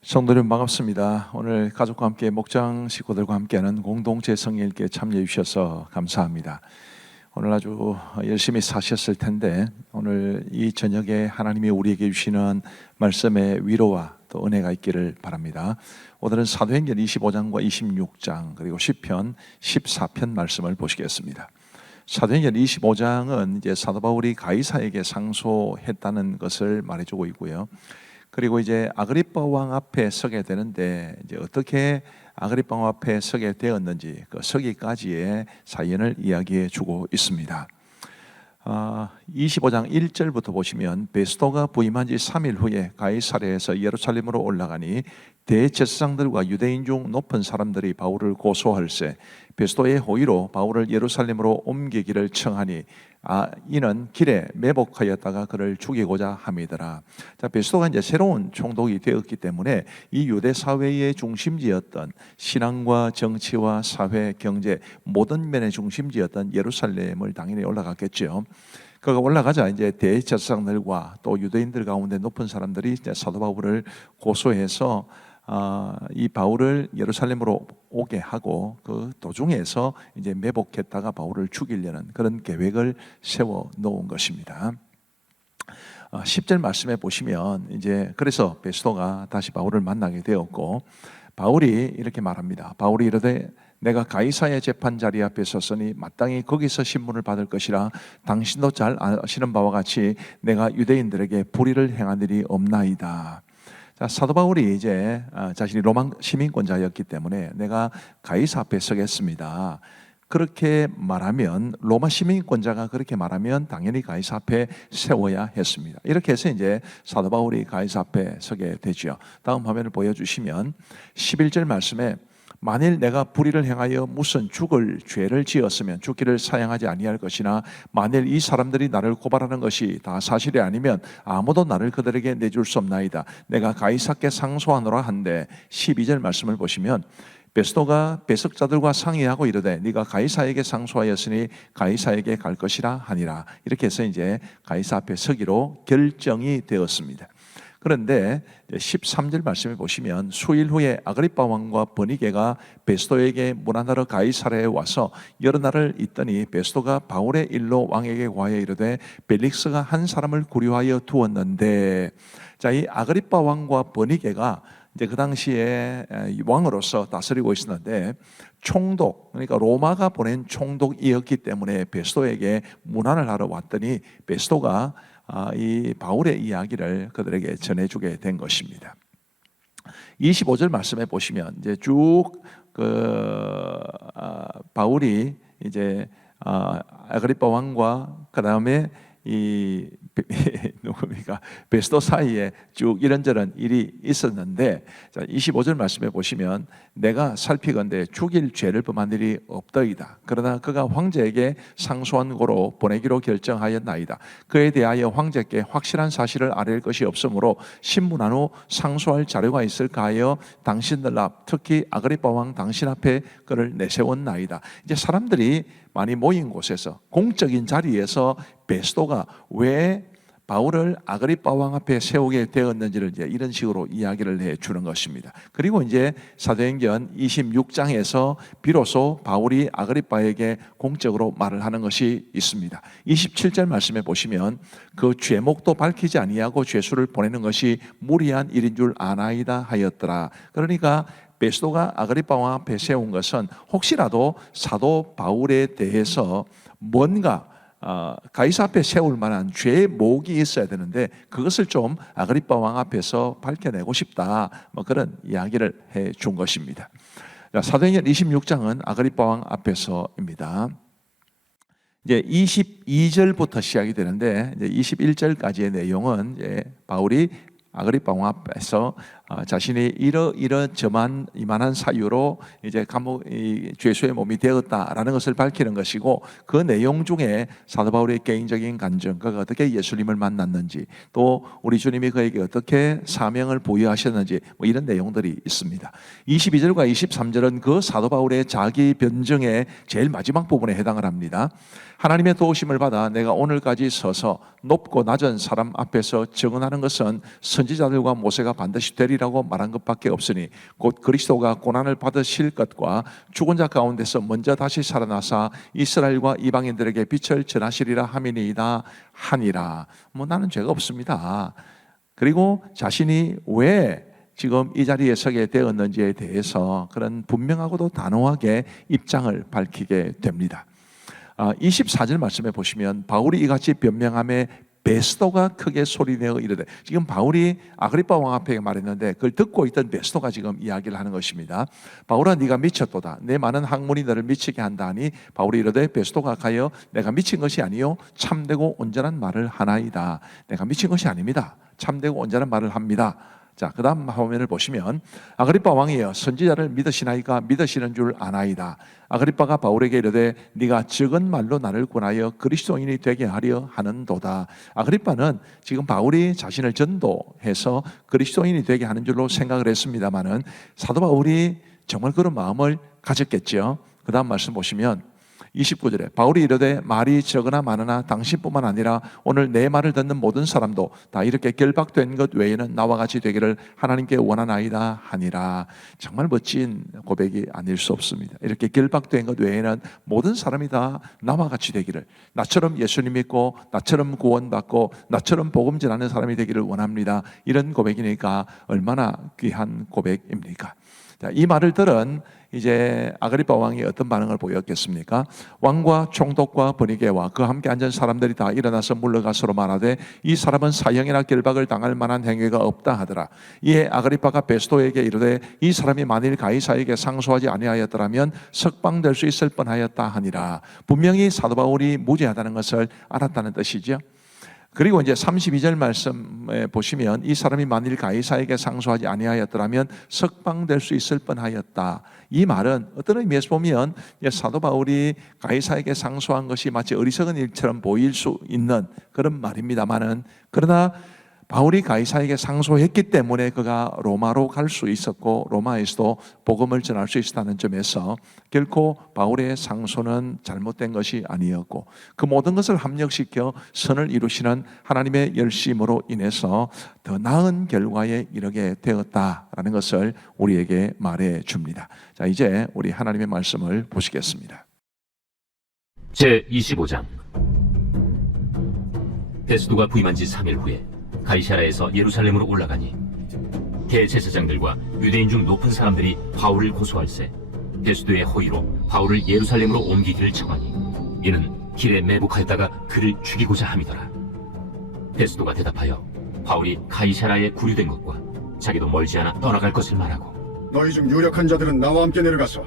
성도님 반갑습니다. 오늘 가족과 함께 목장 식구들과 함께하는 공동체 성일기에 참여해 주셔서 감사합니다. 오늘 아주 열심히 사셨을 텐데 오늘 이 저녁에 하나님이 우리에게 주시는 말씀의 위로와 또 은혜가 있기를 바랍니다. 오늘은 사도행전 25장과 26장 그리고 시편 14편 말씀을 보시겠습니다. 사도행전 25장은 이제 사도 바울이 가이사에게 상소했다는 것을 말해주고 있고요. 그리고 이제 아그리빠 왕 앞에 서게 되는데 이제 어떻게 아그리빠 왕 앞에 서게 되었는지 그 서기까지의 사연을 이야기해 주고 있습니다. 25장 1절부터 보시면 베스도가 부임한 지 3일 후에 가이사랴에서 예루살렘으로 올라가니 대제사장들과 유대인 중 높은 사람들이 바울을 고소할세 베스도의 호의로 바울을 예루살렘으로 옮기기를 청하니 이는 길에 매복하였다가 그를 죽이고자 함이더라. 자, 베스도가 이제 새로운 총독이 되었기 때문에 이 유대 사회의 중심지였던 신앙과 정치와 사회, 경제 모든 면의 중심지였던 예루살렘을 당연히 올라갔겠죠. 그가 올라가자 이제 대제사장들과 또 유대인들 가운데 높은 사람들이 이제 사도 바울을 고소해서 이 바울을 예루살렘으로 오게 하고 그 도중에서 이제 매복했다가 바울을 죽이려는 그런 계획을 세워 놓은 것입니다. 10절 말씀에 보시면 이제 그래서 베스도가 다시 바울을 만나게 되었고 바울이 이렇게 말합니다. 바울이 이르되 내가 가이사의 재판 자리 앞에 섰으니 마땅히 거기서 신문을 받을 것이라 당신도 잘 아시는 바와 같이 내가 유대인들에게 불의를 행한 일이 없나이다. 자, 사도 바울이 이제 자신이 로마 시민권자였기 때문에 내가 가이사 앞에 서겠습니다. 그렇게 말하면 로마 시민권자가 그렇게 말하면 당연히 가이사 앞에 세워야 했습니다. 이렇게 해서 이제 사도 바울이 가이사 앞에 서게 되죠. 다음 화면을 보여주시면 11절 말씀에 만일 내가 불의를 행하여 무슨 죽을 죄를 지었으면 죽기를 사양하지 아니할 것이나 만일 이 사람들이 나를 고발하는 것이 다 사실이 아니면 아무도 나를 그들에게 내줄 수 없나이다. 내가 가이사께 상소하노라 한데 12절 말씀을 보시면 베스도가 배석자들과 상의하고 이르되 네가 가이사에게 상소하였으니 가이사에게 갈 것이라 하니라. 이렇게 해서 이제 가이사 앞에 서기로 결정이 되었습니다. 그런데 13절 말씀을 보시면 수일 후에 아그리빠 왕과 버니게가 베스도에게 문안하러 가이사랴에 와서 여러 날을 있더니 베스도가 바울의 일로 왕에게 고하여 이르되 벨릭스가 한 사람을 구류하여 두었는데, 자, 이 아그리빠 왕과 버니게가 이제 그 당시에 왕으로서 다스리고 있었는데 총독, 그러니까 로마가 보낸 총독이었기 때문에 베스도에게 문안을 하러 왔더니 베스도가 이 바울의 이야기를 그들에게 전해주게 된 것입니다. 25절 말씀에 보시면 이제 쭉 바울이 이제 아그리빠 왕과 그 다음에 이 누굽니까 베스도 사이에 쭉 이런저런 일이 있었는데, 자, 25절 말씀에 보시면 내가 살피건대 죽일 죄를 범한 일이 없더이다. 그러나 그가 황제에게 상소한 고로 보내기로 결정하였나이다. 그에 대하여 황제께 확실한 사실을 알릴 것이 없으므로 신문한 후 상소할 자료가 있을까 하여 당신들 앞 특히 아그리빠 왕 당신 앞에 그를 내세웠나이다. 이제 사람들이 많이 모인 곳에서 공적인 자리에서 베스도가 왜 바울을 아그리빠 왕 앞에 세우게 되었는지를 이제 이런 식으로 이야기를 해 주는 것입니다. 그리고 이제 사도행전 26장에서 비로소 바울이 아그리빠에게 공적으로 말을 하는 것이 있습니다. 27절 말씀에 보시면 그 죄목도 밝히지 아니하고 죄수를 보내는 것이 무리한 일인 줄 아나이다 하였더라. 그러니까 베스도가 아그리빠 왕 앞에 세운 것은 혹시라도 사도 바울에 대해서 뭔가 가이사 앞에 세울 만한 죄목이 있어야 되는데 그것을 좀 아그리빠 왕 앞에서 밝혀내고 싶다, 뭐 그런 이야기를 해 준 것입니다. 사도행전 26장은 아그리빠 왕 앞에서입니다. 이제 22절부터 시작이 되는데 이제 21절까지의 내용은 이제 바울이 아그리빠 왕 앞에서 자신이 이만한 사유로 이제 감옥 죄수의 몸이 되었다라는 것을 밝히는 것이고, 그 내용 중에 사도 바울의 개인적인 간증, 그가 어떻게 예수님을 만났는지, 또 우리 주님이 그에게 어떻게 사명을 부여하셨는지, 뭐 이런 내용들이 있습니다. 22절과 23절은 그 사도 바울의 자기 변증의 제일 마지막 부분에 해당을 합니다. 하나님의 도우심을 받아 내가 오늘까지 서서 높고 낮은 사람 앞에서 증언하는 것은 선지자들과 모세가 반드시 되리라 살리라고 말한 것밖에 없으니 곧 그리스도가 고난을 받으실 것과 죽은 자 가운데서 먼저 다시 살아나사 이스라엘과 이방인들에게 빛을 전하시리라 함이니이다 하니라. 나는 죄가 없습니다. 그리고 자신이 왜 지금 이 자리에 서게 되었는지에 대해서 그런 분명하고도 단호하게 입장을 밝히게 됩니다. 24절 말씀에 보시면 바울이 이같이 변명함에 베스도가 크게 소리내어 이르되, 지금 바울이 아그리빠 왕 앞에 말했는데 그걸 듣고 있던 베스도가 지금 이야기를 하는 것입니다. 바울아, 네가 미쳤도다. 내 많은 학문이 너를 미치게 한다 하니 바울이 이르되 베스도가 가여 내가 미친 것이 아니요 참되고 온전한 말을 하나이다. 내가 미친 것이 아닙니다. 참되고 온전한 말을 합니다. 자, 그 다음 화면을 보시면 아그리빠 왕이여 선지자를 믿으시나이까? 믿으시는 줄 아나이다. 아그리빠가 바울에게 이르되 네가 적은 말로 나를 권하여 그리스도인이 되게 하려 하는도다. 아그리빠는 지금 바울이 자신을 전도해서 그리스도인이 되게 하는 줄로 생각을 했습니다마는 사도 바울이 정말 그런 마음을 가졌겠죠. 그 다음 말씀 보시면 29절에 바울이 이르되 말이 적으나 많으나 당신뿐만 아니라 오늘 내 말을 듣는 모든 사람도 다 이렇게 결박된 것 외에는 나와 같이 되기를 하나님께 원하나이다 하니라. 정말 멋진 고백이 아닐 수 없습니다. 이렇게 결박된 것 외에는 모든 사람이 다 나와 같이 되기를, 나처럼 예수님 믿고 나처럼 구원받고 나처럼 복음 전하는 사람이 되기를 원합니다. 이런 고백이니까 얼마나 귀한 고백입니까? 자, 이 말을 들은 이제 아그리빠 왕이 어떤 반응을 보였겠습니까? 왕과 총독과 번이게와 그 함께 앉은 사람들이 다 일어나서 물러가 서로 말하되 이 사람은 사형이나 결박을 당할 만한 행위가 없다 하더라. 이에 아그리빠가 베스도에게 이르되 이 사람이 만일 가이사에게 상소하지 아니하였더라면 석방될 수 있을 뻔하였다 하니라. 분명히 사도 바울이 무죄하다는 것을 알았다는 뜻이죠. 그리고 이제 32절 말씀에 보시면 이 사람이 만일 가이사에게 상소하지 아니하였더라면 석방될 수 있을 뻔하였다. 이 말은 어떤 의미에서 보면 사도 바울이 가이사에게 상소한 것이 마치 어리석은 일처럼 보일 수 있는 그런 말입니다만은, 그러나 바울이 가이사에게 상소했기 때문에 그가 로마로 갈 수 있었고 로마에서도 복음을 전할 수 있었다는 점에서 결코 바울의 상소는 잘못된 것이 아니었고 그 모든 것을 합력시켜 선을 이루시는 하나님의 열심으로 인해서 더 나은 결과에 이르게 되었다라는 것을 우리에게 말해 줍니다. 자, 이제 우리 하나님의 말씀을 보시겠습니다. 제25장. 베스도가 부임한 지 3일 후에 가이사랴에서 예루살렘으로 올라가니 대제사장들과 유대인 중 높은 사람들이 바울을 고소할세 베스도의 호의로 바울을 예루살렘으로 옮기기를 청하니 이는 길에 매복하였다가 그를 죽이고자 함이더라. 베스도가 대답하여 바울이 가이사랴에 구류된 것과 자기도 멀지 않아 떠나갈 것을 말하고 너희 중 유력한 자들은 나와 함께 내려가서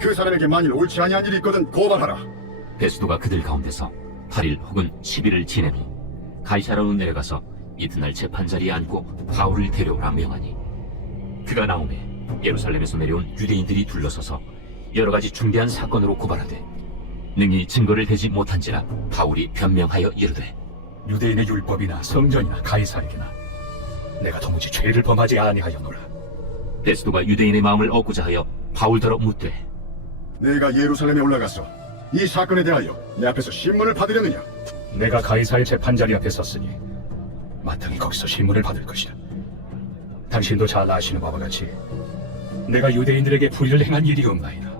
그 사람에게 만일 옳지 아니한 일이 있거든 고발하라. 베스도가 그들 가운데서 8일 혹은 10일을 지내니 가이사랴로 내려가서 이튿날 재판자리에 앉고 바울을 데려오라 명하니 그가 나오매 예루살렘에서 내려온 유대인들이 둘러서서 여러 가지 중대한 사건으로 고발하되 능히 증거를 대지 못한지라 바울이 변명하여 이르되 유대인의 율법이나 성전이나 가이사에게나 내가 도무지 죄를 범하지 아니하였노라. 베스도가 유대인의 마음을 얻고자 하여 바울더러 묻되 내가 예루살렘에 올라가서 이 사건에 대하여 내 앞에서 신문을 받으려느냐? 내가 가이사의 재판자리 앞에 섰으니 마땅히 거기서 신문을 받을 것이라. 당신도 잘 아시는 바와 같이 내가 유대인들에게 불의를 행한 일이 없나이다.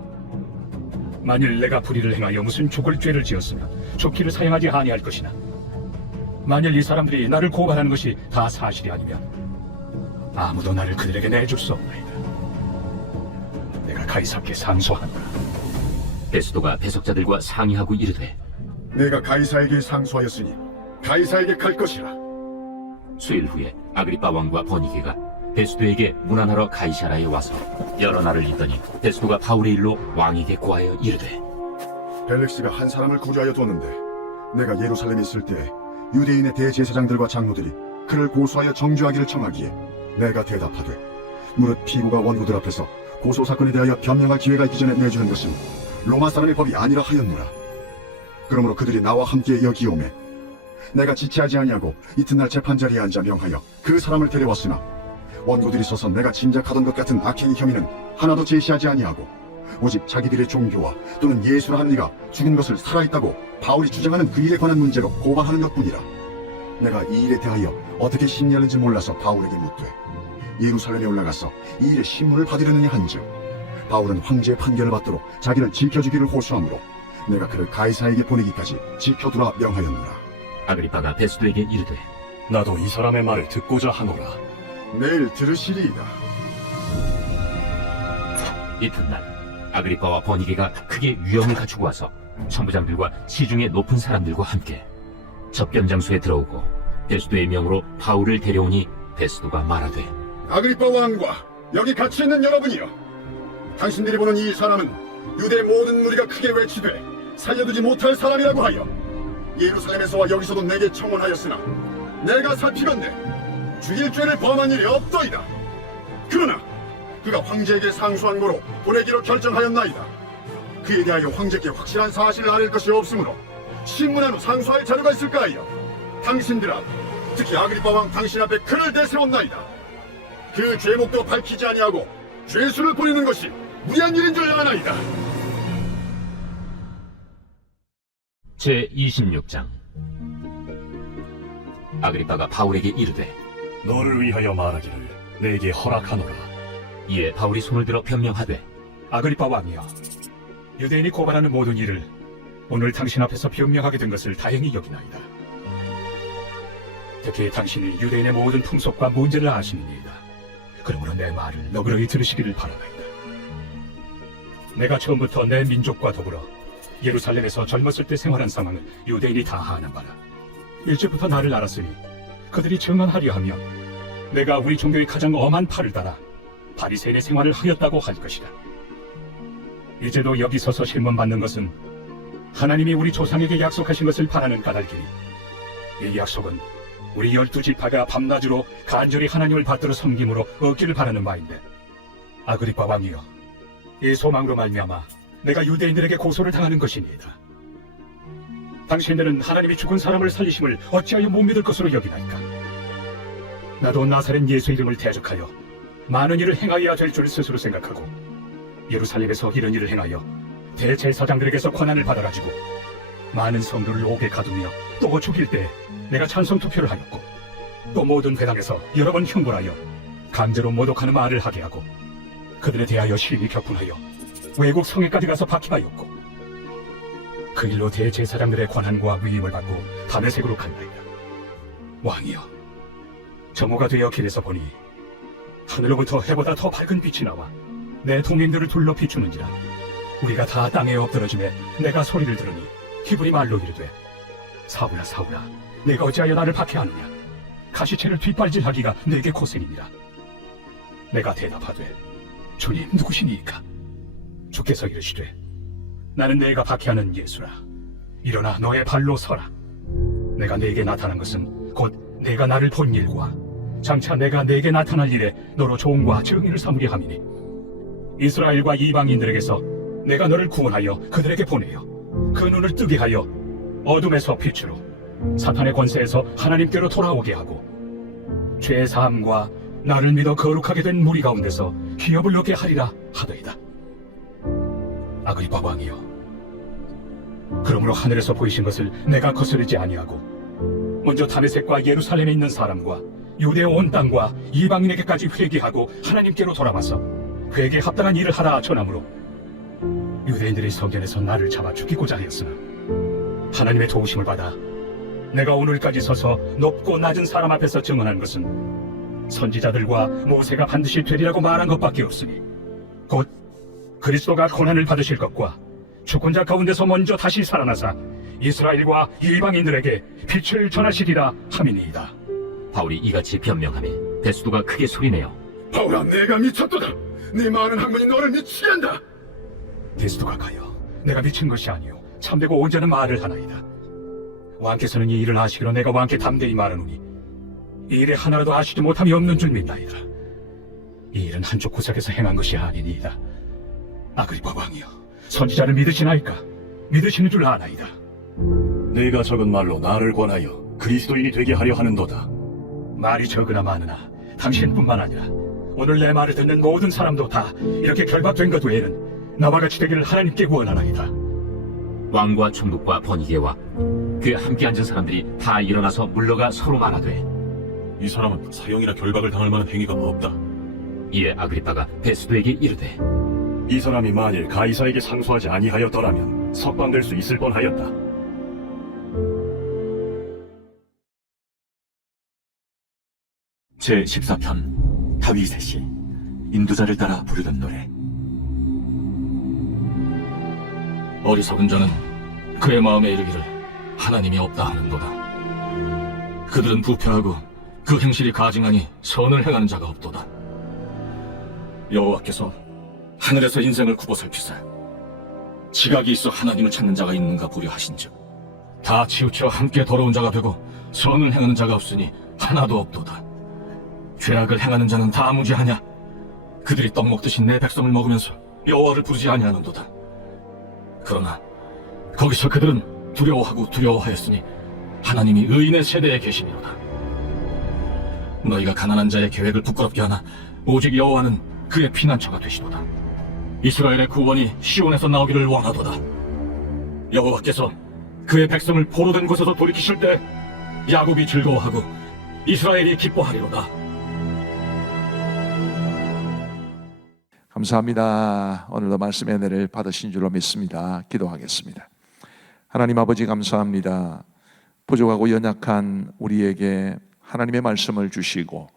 만일 내가 불의를 행하여 무슨 죽을 죄를 지었으면 죽기를 사용하지 아니할 것이나 만일 이 사람들이 나를 고발하는 것이 다 사실이 아니면 아무도 나를 그들에게 내줄 수 없나이다. 내가 가이사께 상소한다. 베스도가 배석자들과 상의하고 이르되 내가 가이사에게 상소하였으니 가이사에게 갈 것이라. 수일 후에 아그리빠 왕과 버니게가 베스도에게 문안하러 가이사랴에 와서 여러 날을 있더니 베스도가 바울의 일로 왕에게 고하여 이르되 벨릭스가 한 사람을 구류하여 뒀는데 내가 예루살렘에 있을 때 유대인의 대제사장들과 장로들이 그를 고소하여 정죄하기를 청하기에 내가 대답하되 무릇 피고가 원고들 앞에서 고소사건에 대하여 변명할 기회가 있기 전에 내주는 것은 로마 사람의 법이 아니라 하였노라. 그러므로 그들이 나와 함께 여기 오매 내가 지체하지 아니하고 이튿날 재판자리에 앉아 명하여 그 사람을 데려왔으나 원고들이 서서 내가 짐작하던 것 같은 악행의 혐의는 하나도 제시하지 아니하고 오직 자기들의 종교와 또는 예수라 하는 이가 죽은 것을 살아있다고 바울이 주장하는 그 일에 관한 문제로 고발하는 것뿐이라. 내가 이 일에 대하여 어떻게 심리하는지 몰라서 바울에게 묻되 예루살렘에 올라가서 이 일의 신문을 받으려느냐 한즉 바울은 황제의 판결을 받도록 자기를 지켜주기를 호소하므로 내가 그를 가이사에게 보내기까지 지켜두라 명하였노라. 아그리빠가 베스도에게 이르되 나도 이 사람의 말을 듣고자 하노라. 내일 들으시리이다. 이튿날 아그리빠와 버니게가 크게 위험을 갖추고 와서 천부장들과 시중의 높은 사람들과 함께 접견 장소에 들어오고 베스도의 명으로 바울을 데려오니 베스도가 말하되 아그리빠 왕과 여기 같이 있는 여러분이여, 당신들이 보는 이 사람은 유대 모든 무리가 크게 외치되 살려두지 못할 사람이라고 하여 예루살렘에서와 여기서도 내게 청원하였으나 내가 살피건대 죽일 죄를 범한 일이 없더이다. 그러나 그가 황제에게 상소한 거로 보내기로 결정하였나이다. 그에 대하여 황제께 확실한 사실을 알릴 것이 없으므로 신문한 후 상소할 자료가 있을까 하여 당신들아, 특히 아그리빠 왕 당신 앞에 그를 내세웠나이다. 그 죄목도 밝히지 아니하고 죄수를 보내는 것이 무리한 일인 줄 아나이다. 제26장. 아그리빠가 바울에게 이르되 너를 위하여 말하기를 내게 허락하노라. 이에 바울이 손을 들어 변명하되 아그리빠 왕이여, 유대인이 고발하는 모든 일을 오늘 당신 앞에서 변명하게 된 것을 다행히 여기나이다. 특히 당신이 유대인의 모든 풍속과 문제를 아시느니이다. 그러므로 내 말을 너그러이 들으시기를 바라나이다. 내가 처음부터 내 민족과 더불어 예루살렘에서 젊었을 때 생활한 상황을 유대인이 다 아는 바라. 일찍부터 나를 알았으니 그들이 증언하려 하며 내가 우리 종교의 가장 엄한 팔을 따라 바리새인의 생활을 하였다고 할 것이다. 이제도 여기 서서 실문받는 것은 하나님이 우리 조상에게 약속하신 것을 바라는 까닭이니 이 약속은 우리 12지파가 밤낮으로 간절히 하나님을 받들어 섬김으로 얻기를 바라는 바인데, 아그리빠 왕이여, 이 소망으로 말미암아 내가 유대인들에게 고소를 당하는 것이니이다. 당신들은 하나님이 죽은 사람을 살리심을 어찌하여 못 믿을 것으로 여기나이까? 나도 나사렛 예수 이름을 대적하여 많은 일을 행하여야 될 줄 스스로 생각하고 예루살렘에서 이런 일을 행하여 대제사장들에게서 권한을 받아가지고 많은 성도를 옥에 가두며 또 죽일 때 내가 찬성 투표를 하였고, 또 모든 회당에서 여러 번 형벌하여 강제로 모독하는 말을 하게 하고 그들에 대하여 심히 격분하여 외국 성에까지 가서 박해하였고, 그 일로 대제사장들의 권한과 위임을 받고 다메섹으로 간다이다. 왕이여, 정오가 되어 길에서 보니 하늘로부터 해보다 더 밝은 빛이 나와 내 동행들을 둘러 비추는지라. 우리가 다 땅에 엎드러짐에 내가 소리를 들으니 기분이 말로 이르되, 사울아 사울아, 내가 어찌하여 나를 박해하느냐? 가시채를 뒷발질하기가 내게 고생이니라. 내가 대답하되, 주님 누구시니이까? 주께서 이르시되, 나는 내가 박해하는 예수라. 일어나 너의 발로 서라. 내가 네게 나타난 것은 곧 내가 나를 본 일과 장차 내가 네게 나타날 일에 너로 조언과 증인을 삼으려 함이니, 이스라엘과 이방인들에게서 내가 너를 구원하여 그들에게 보내어 그 눈을 뜨게 하여 어둠에서 빛으로 사탄의 권세에서 하나님께로 돌아오게 하고, 죄의 사함과 나를 믿어 거룩하게 된 무리 가운데서 기업을 얻게 하리라 하더이다. 아그리빠 왕이여, 그러므로 하늘에서 보이신 것을 내가 거스르지 아니하고 먼저 다메섹과 예루살렘에 있는 사람과 유대 온 땅과 이방인에게까지 회개하고 하나님께로 돌아와서 회개에 합당한 일을 하라 전함으로 유대인들이 성전에서 나를 잡아 죽이고자 하였으나 하나님의 도우심을 받아 내가 오늘까지 서서 높고 낮은 사람 앞에서 증언한 것은 선지자들과 모세가 반드시 되리라고 말한 것밖에 없으니, 곧 그리스도가 고난을 받으실 것과 죽은 자 가운데서 먼저 다시 살아나사 이스라엘과 이방인들에게 빛을 전하시리라 함이니이다. 바울이 이같이 변명하며 베스도가 크게 소리내어 바울아, 내가 미쳤도다. 네 많은 학문이 너를 미치게 한다. 베스도가 가여, 내가 미친 것이 아니요 참되고 온전한 말을 하나이다. 왕께서는 이 일을 아시기로 내가 왕께 담대히 말하노니 이 일에 하나라도 아시지 못함이 없는 줄 믿나이다. 이 일은 한쪽 구석에서 행한 것이 아니니이다. 아그리빠 왕이여, 선지자를 믿으시나이까? 믿으시는 줄 아나이다. 네가 적은 말로 나를 권하여 그리스도인이 되게 하려 하는도다. 말이 적으나 많으나 당신뿐만 아니라 오늘 내 말을 듣는 모든 사람도 다 이렇게 결박된 것 외에는 나와 같이 되기를 하나님께 구원하나이다. 왕과 총독과 버니게와 그에 함께 앉은 사람들이 다 일어나서 물러가 서로 말하되, 이 사람은 사형이나 결박을 당할 만한 행위가 없다. 이에 아그리빠가 베스도에게 이르되 이 사람이 만일 가이사에게 상소하지 아니하였더라면 석방될 수 있을 뻔하였다. 제14편 다윗의 시 인도자를 따라 부르던 노래. 어리석은 자는 그의 마음에 이르기를 하나님이 없다 하는도다. 그들은 부패하고 그 행실이 가증하니 선을 행하는 자가 없도다. 여호와께서 하늘에서 인생을 굽어살피사 지각이 있어 하나님을 찾는 자가 있는가 보려 하신즉 다 치우쳐 함께 더러운 자가 되고 선을 행하는 자가 없으니 하나도 없도다. 죄악을 행하는 자는 다 무지하냐? 그들이 떡 먹듯이 내 백성을 먹으면서 여호와를 부르지 아니하는도다. 그러나 거기서 그들은 두려워하고 두려워하였으니 하나님이 의인의 세대에 계시니로다. 너희가 가난한 자의 계획을 부끄럽게 하나 오직 여호와는 그의 피난처가 되시도다. 이스라엘의 구원이 시온에서 나오기를 원하도다. 여호와께서 그의 백성을 포로된 곳에서 돌이키실 때 야곱이 즐거워하고 이스라엘이 기뻐하리로다. 감사합니다. 오늘도 말씀의 은혜를 받으신 줄로 믿습니다. 기도하겠습니다. 하나님 아버지 감사합니다. 부족하고 연약한 우리에게 하나님의 말씀을 주시고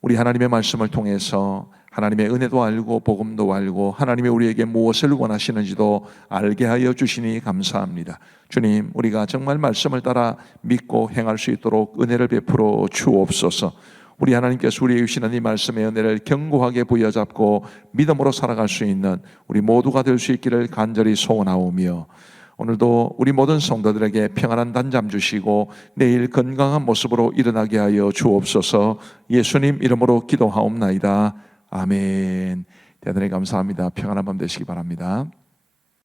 우리 하나님의 말씀을 통해서 하나님의 은혜도 알고 복음도 알고 하나님이 우리에게 무엇을 원하시는지도 알게 하여 주시니 감사합니다. 주님, 우리가 정말 말씀을 따라 믿고 행할 수 있도록 은혜를 베풀어 주옵소서. 우리 하나님께서 우리에게 주시는 이 말씀의 은혜를 견고하게 부여잡고 믿음으로 살아갈 수 있는 우리 모두가 될 수 있기를 간절히 소원하오며 오늘도 우리 모든 성도들에게 평안한 단잠 주시고 내일 건강한 모습으로 일어나게 하여 주옵소서. 예수님 이름으로 기도하옵나이다. 아멘. 대단히 감사합니다. 평안한 밤 되시기 바랍니다.